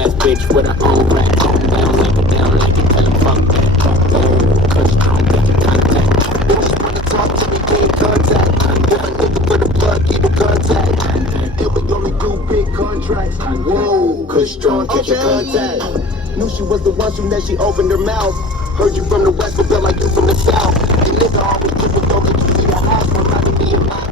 Ass bitch with her own rap. They don't like it, tell 'em fuck that. Oh, cause I don't get your contact. If she wanna talk to me, can't contact. If a nigga for the blood, keep in contact. And we only do big contracts. Whoa, cause strong, get your contact. Knew she was the one soon that she opened her mouth. Heard you from the west, but felt like you from the south. And nigga always triple, don't let you see the house. Reminded me of my